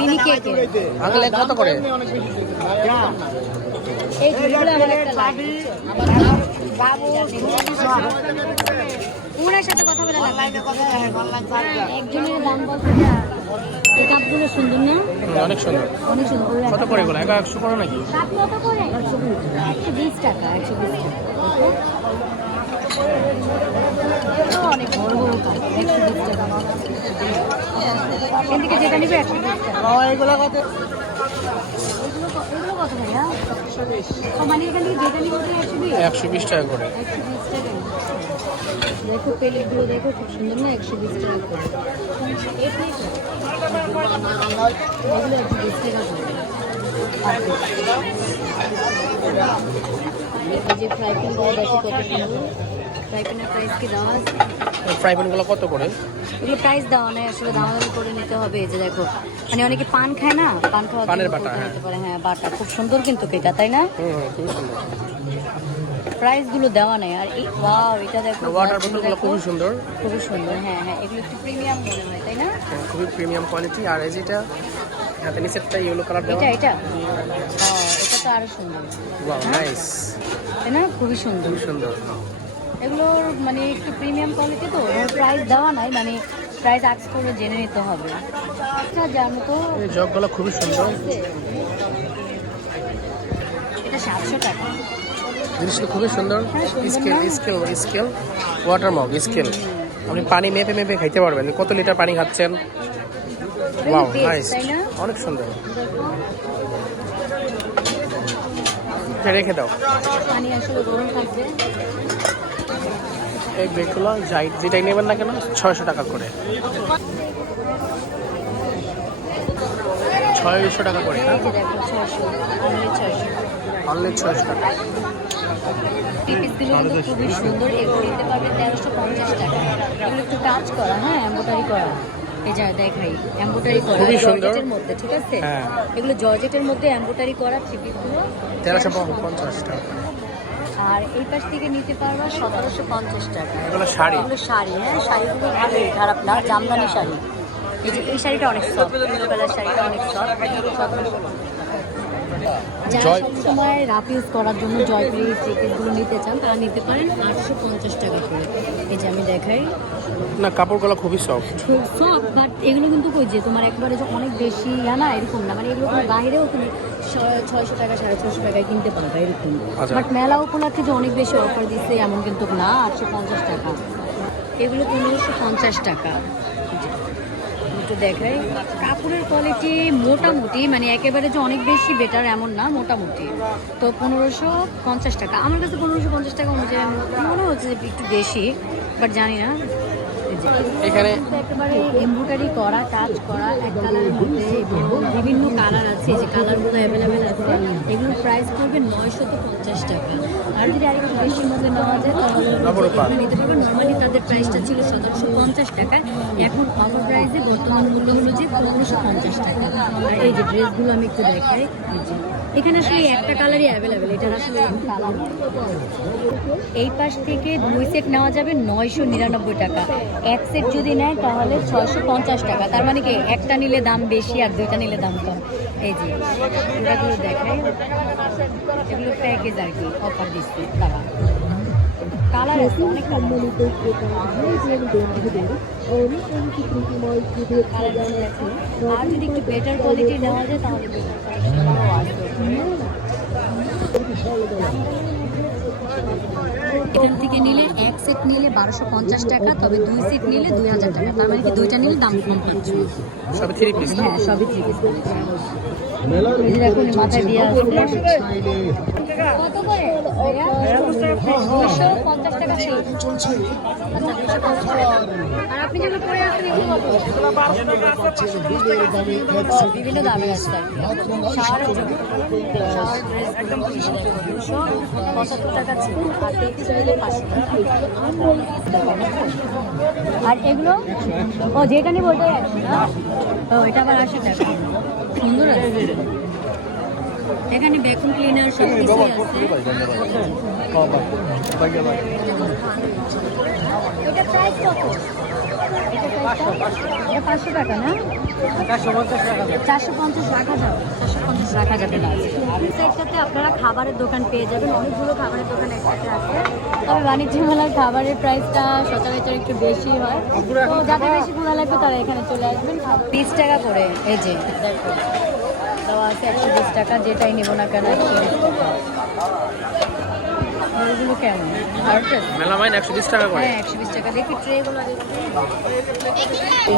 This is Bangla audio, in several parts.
মিনি কেক আঙ্কেল কত করে? এই দুটোগুলো আমার একটা লাগে। ওনার সাথে কথা বলে একজনের দাম বলতে এই কাপগুলো সুন্দর না? অনেক সুন্দর। অনেক সুন্দর। কত করে এগুলো? 100 করে নাকি? কত করে? 120 টাকা। 120 টাকা। অনেক বড় বড় কাপ, 120 টাকা। এখান থেকে যেটা নিবে 120 টাকা। এগুলো কত? এগুলো কত ভাইয়া? মানে এখান থেকে যেটা নিবে 120 টাকা করে। 120 টাকা। দেখো প্লেটগুলো দেখো খুব সুন্দর না? 120 টাকা করে। এগুলো 120 টাকা করে। এই যে ফ্রাই প্যানগুলো দেখো কত সুন্দর। ফ্রাই প্যানের প্রাইস কি দেওয়া আছে? ফ্রাই প্যানগুলো কত করে? এগুলো প্রাইস দেওয়া নেই, আসলে দামাদামি করে নিতে হবে। এই যে দেখো, মানে অনেকে পান খায় না, পান খাওয়ার পানের জন্য বাটা, করতে নিতে পারে। হ্যাঁ, বাটা খুব সুন্দর কিন্তু এটা, তাই না? খুব সুন্দর। প্রাইস গুলো দেওয়া নেই। আর এই ওয়াও, এটা দেখো ওয়াটার বোতলগুলো খুবই সুন্দর। খুবই সুন্দর। হ্যাঁ হ্যাঁ, এগুলো একটু প্রিমিয়াম মনে হয়, তাই না? খুবই প্রিমিয়াম কোয়ালিটি। আর এই যেটা হাতে নিচেরটা ইয়েলো কালার দেওয়া। এটা এটা তো আরো সুন্দর। Wow, nice. তাই না? খুবই সুন্দর। খুব সুন্দর। এগুলোর মানে একটু প্রিমিয়াম কোয়ালিটি তো, প্রাইস দেওয়া নাই, মানে প্রাইস আজ করে জেনে নিতে হবে। আচ্ছা, জানো তো এই জগগুলো খুবই সুন্দর। এটা 700 টাকা। জিনিসটা খুবই সুন্দর। Scale water mug scale. আপনি পানি মেপে মেপে খাইতে পারবেন, কত লিটার পানি খাচ্ছেন। ওয়াও, নাইস, অনেক সুন্দর। রেখে দাও। পানি আসলে গরম থাকবে। এই ব্যাগগুলো যেটাই নেবেন না কেন 600 টাকা করে। 600 টাকা করে। এই যে দেখো 600, অনলি 600 টাকা। পিসগুলো কিন্তু খুবই সুন্দর। এগুলো নিতে পারবে 1350 টাকা। এগুলো একটু কাজ করা, হ্যাঁ, এমব্রয়ডারি করা। এই যা দেখাই, এমব্রয়ডারি করা জর্জেটের মধ্যে, ঠিক আছে? এগুলো জর্জেটের মধ্যে এমব্রয়ডারি করা থ্রি পিসগুলো 1350 টাকা। আর এই পাশ থেকে নিতে পারবা 1750 টাকা। এগুলো শাড়ি। এগুলো শাড়ি, হ্যাঁ, শাড়িগুলো ভালোই, খারাপ না, জামদানি শাড়ি। এই যে এই শাড়িটা অনেক সফট, ব্লু কালার শাড়িটা অনেক সফট। যারা সবসময় রাফ ইউজ করার জন্য জয়পুরি থ্রিপিসগুলো নিতে চান, তারা নিতে পারেন 850 টাকা করে। এই যে আমি দেখাই, না কাপড়গুলো খুবই সফট। খুব সফট, বাট এগুলো কিন্তু কই যে তোমার একবারে যে অনেক বেশি না, এরকম না। মানে এগুলো তুমি বাইরেও তুমি 600 টাকা 650 টাকায় কিনতে পারবে এরকম। বাট মেলা উপলক্ষে যে অনেক বেশি অফার দিচ্ছে এমন কিন্তু না। 850 টাকা। এগুলো 1550 টাকা। একটু দেখাই, কাপড়ের কোয়ালিটি মোটামুটি, মানে একেবারে যে অনেক বেশি বেটার এমন না, মোটামুটি। তো 1550 টাকা। আমার কাছে 1550 টাকা অনুযায়ী মনে হচ্ছে যে একটু বেশি, বাট জানি না। এখানে একেবারে এমব্রয়ডারি করা, টাচ করা, এক কালারের মধ্যে বিভিন্ন কালার আছে, যে কালারগুলো অ্যাভেলেবেল আছে। এগুলোর প্রাইস পড়বে 950 টাকা। আর যদি আরেকটু বেশির মধ্যে নেওয়া যায় তাহলে নিতে পারবে। নর্মালি তাদের প্রাইসটা ছিল 1750 টাকা, এখন অফার প্রাইসে বর্তমান মূল্য হলো যে 1550 টাকা। আর এই যে ড্রেসগুলো আমি একটু দেখাই, এই যে এখানে আসলে একটা কালারই অ্যাভেলেবেল, এটার আসলে কালার। এই পাশ থেকে 2 সেট নেওয়া যাবে 999 টাকা। এক সেট যদি নেয় তাহলে 650 টাকা। তার মানে কি একটা নিলে দাম বেশি আর দুইটা নিলে দাম কম। এই যে এগুলো দেখায়, এগুলো প্যাকেজ আর কি, অফার দিচ্ছে তারা। কালার আছে অনেক কালার। আর যদি একটু বেটার কোয়ালিটি নেওয়া যায় তাহলে এখান থেকে নিলে এক সেট নিলে 1250 টাকা, তবে 2 সেট নিলে 2000 টাকা। তার মানে কি দুইটা নিলে দাম কম পাচ্ছে। সবই থ্রি পিস। হ্যাঁ, সবই থ্রি পিস। দেখুন মাথায় দিয়ে আসবে কত করে? 250 টাকা ছিল। আর আপনি যেগুলো পরে আসেন এগুলো বিভিন্ন দামের আছে। শাওয়ার ড্রেস একদম 275 টাকা ছিল, আর দেখতে চাইলে 500 টাকা। আর এগুলো ও যেটা নিব ওইটাই আছে না? ও এটা আবার 80 টাকা। সুন্দর আছে। এখানে ভ্যাকুম ক্লিনার সব কিছু আছে। এটা প্রাইস কত? এটা এটা 500 টাকা না? 450 রাখা যাবে, 450 রাখা যাবে না। এই সাইডটাতে আপনারা খাবারের দোকান পেয়ে যাবেন, অনেকগুলো খাবারের দোকান একসাথে আছে। তবে বাণিজ্য মেলার খাবারের প্রাইসটা সচরাচর একটু বেশি হয়, তো যাদের বেশি ঘোরা লাগবে তারা এখানে চলে আসবেন। 20 টাকা করে এই যে দেখো দেওয়া আছে, 120 টাকা, যেটাই নেবো না কেন 120 টাকা। এগুলো কেমন? মেলামাইন 120 টাকা করে। হ্যাঁ 120 টাকা। দেখি ট্রেগুলো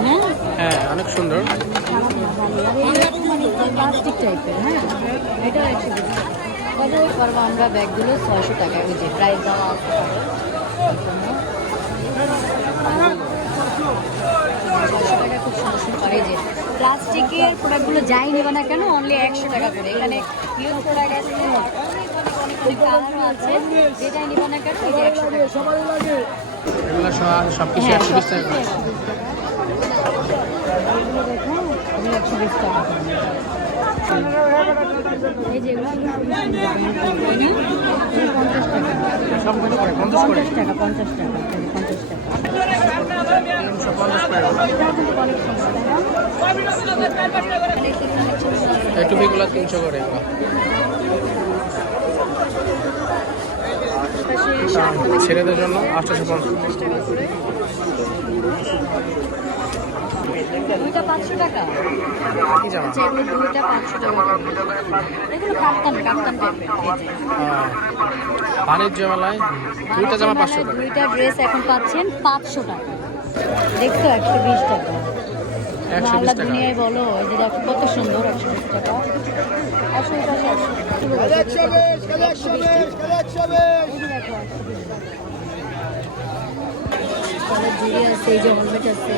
হ্যাঁ হ্যাঁ অনেক সুন্দর। প্লাস্টিক টাইপের, হ্যাঁ এটাও 120 টাকা। তবে করবো আমরা ব্যাগগুলো 600 টাকা, ওই যে প্রাইস দেওয়া আছে। 600 টাকা, খুব সুন্দর সুন্দর। এই যে প্লাস্টিকের প্রোডাক্টগুলো যাই নেবে না কেন অনলি 100 টাকা করে। এখানে ইউজ প্রোডাক্ট আছে, অনেক কালারও আছে, যেটাই নেবে না কেন এই যে 100 টাকা। এগুলো সব কিছু 120 টাকা করে। এগুলো দেখো 120 টাকা। এই যে 50 টাকা, সব কত করে? 50 করে। 50 টাকা, 50 টাকা, 50 টাকা। 350 করে। এটা কিন্তু কালেকশন, এই টুপিগুলো 300 করে এগুলো। ছেলেদের জন্য 850 টাকা করে। দুইটা 500 টাকা। কি জামা? আচ্ছা এগুলো দুইটা 500 টাকা করে। এগুলো কাপ্তান টাইপের। বাণিজ্য মেলায় দুইটা জামা 500 টাকা। দুইটা ড্রেস এখন পাচ্ছেন 500 টাকা। দেখছো 120 টাকা। 120 বাংলা টাকা। দুনিয়ায় বলো, এই যে দেখো কত সুন্দর 120 টাকা। 120 টাকা। জুড়ি আছে, এই যে হেলমেট আছে,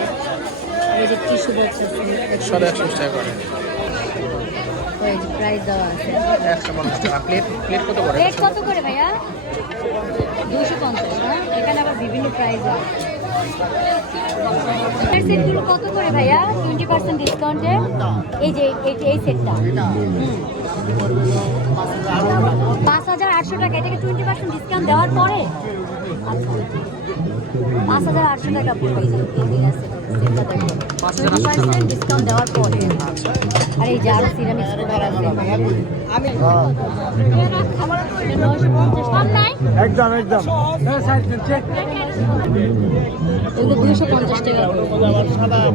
এই যে টিস্যু বক্স আছে, সব 120 টাকা করে। এই যে প্রাইস দেওয়া আছে। 150 টাকা। প্লেট কত করে? রেট কত করে ভাইয়া? 250। হ্যাঁ এখানে আবার বিভিন্ন প্রাইস আছে। এই সেটগুলো কত করে ভাইয়া 20% ডিসকাউন্টে? এই যে এই সেটটা 5800 টাকা। এটাকে 20% ডিসকাউন্ট দেওয়ার পরে আচ্ছা 5800 টাকা পড়বে। এই যে এই ডিনার সেটটা দেখো 20% ডিসকাউন্ট দেওয়ার পরে। আর এই যে আরো সিরামিক্স প্রোডাক্ট আছে। আমি 950 কম নাই একদম এগুলো 250 টাকা করে। 250 টাকা।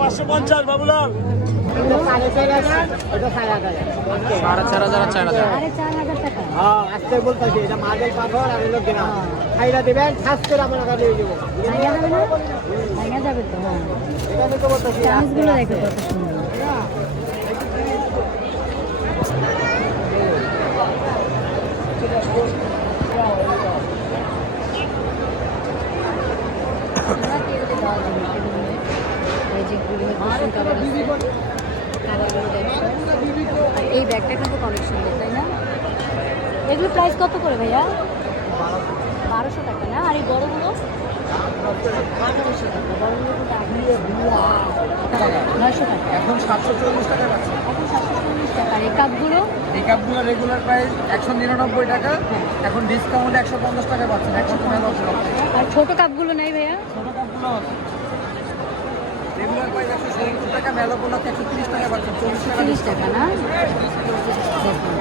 550 বাবুলাল। এগুলো 4,500 এটা 4,500 আর 4,000। আরে 4000 টাকা। হ্যাঁ আজকে বলতেছি এটা মার্বেল পাথর আর হলো গ্রাম খাইলা দিবেন খাস করে আমরা টাকা দিয়ে দেবো ভাঙা যাবে না? ভাঙা যাবে তো, হ্যাঁ। এখানে তো বলতেছি চান্সগুলো দেখো কত সুন্দর। আমরা টেবিলে দেওয়ার জন্য টেবিলে এই যে বিভিন্ন কুশন কাভার আছে, কাভারগুলো দেখো। আর এই ব্যাগটা কিন্তু অনেক সুন্দর, তাই না? এগুলো প্রাইস কত করে ভাইয়া? 1200 টাকা না? আর এই বড়গুলো 1800 টাকা। বড়গুলো কিন্তু 900 টাকা। এখন 740 টাকা আছে এখন 740 টাকা। আর এই কাপগুলো এই কাপগুলো রেগুলার প্রাইস 199 টাকা এখন ডিসকাউন্ট 150 টাকা পাচ্ছেন 199 টাকা আর ছোট কাপগুলো নাই ভাইয়া? ছোট কাপগুলো রেগুলার প্রাইস 170 টাকা মেলাগুলো 130 টাকা পাচ্ছেন 40 টাকা 30 টাকা না? দেখুন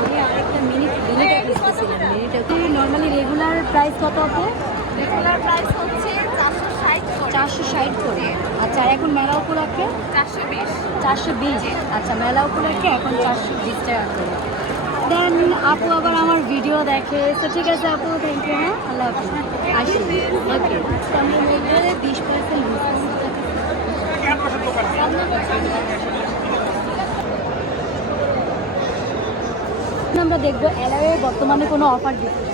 আমি আরেকটা মিনিট দেখতেছিলাম। মিনিটে নর্মালি রেগুলার প্রাইস কত আছে? রেগুলার প্রাইস হচ্ছে 460 460 করে। আচ্ছা আর এখন মেলা উপলক্ষে 420 420। আচ্ছা মেলা উপলক্ষে এখন 420 টাকা করে। দেন আপু আবার আমার ভিডিও দেখে, তো ঠিক আছে আপু, থ্যাংক ইউ। হ্যাঁ আল্লাহ হাফিজ। আসি ওকে। তো আমরা মধ্যে 20% আমরা দেখবো এলাকায় বর্তমানে কোনো অফার দিচ্ছে।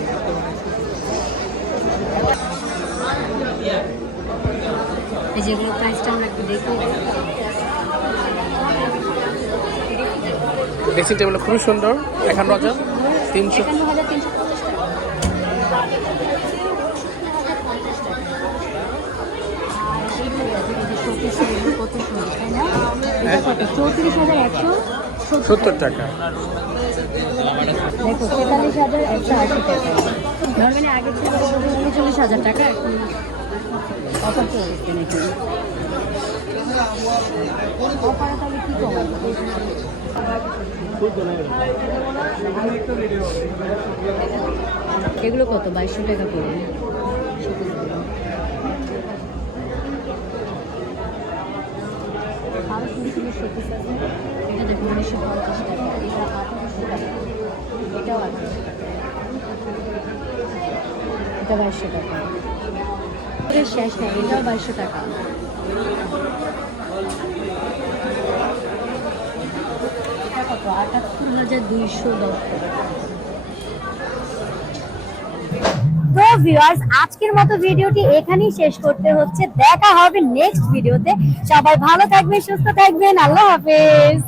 এই যেগুলো প্রাইসটা আমরা একটু দেখি। ড্রেসিং টেবিল খুবই সুন্দর। 51,300। 51,350 টাকা। আর এইগুলো এই যে শোকেসের এগুলো কত সুন্দর, তাই না? এটা কত? 34,100। 70 টাকা। দেখো 43,180 টাকা। নর্মালি আগে ছিল 39,000 টাকা, এখন অফার চলছে নাকি? অফারে তাহলে কি কমাবো? এগুলো কত? 2200 টাকা করে। আরো সুন্দর শোপিস আছে। এটা দেখুন 1950 টাকা, এটা 1800 টাকা, এটাও আছে, এটা 2200 টাকা। এর শেষ নেই, এটাও 2200 টাকা। এটা কত? 78,210 টাকা। তো ভিউয়ার্স, আজকের মতো ভিডিওটি এখানেই শেষ করতে হচ্ছে। দেখা হবে নেক্সট ভিডিওতে। সবাই ভালো থাকবেন, সুস্থ থাকবেন। আল্লাহ হাফেজ।